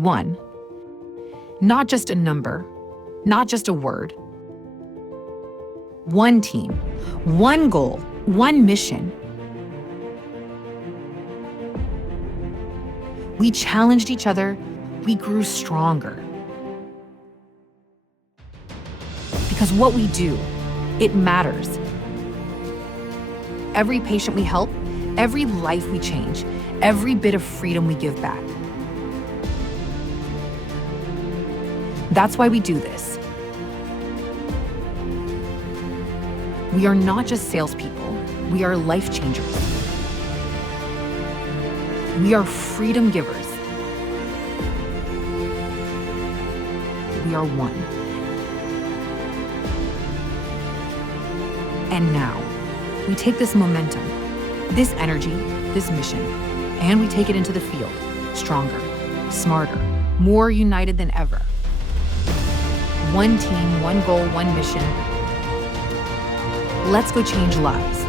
One. Not just a number, not just a word. One team, one goal, one mission. We challenged each other, we grew stronger. Because what we do, it matters. Every patient we help, every life we change, every bit of freedom we give back. That's why we do this. We are not just salespeople, we are life changers. We are freedom givers. We are one. And now, we take this momentum, this energy, this mission, and we take it into the field, stronger, smarter, more united than ever. One team, one goal, one mission. Let's go change lives.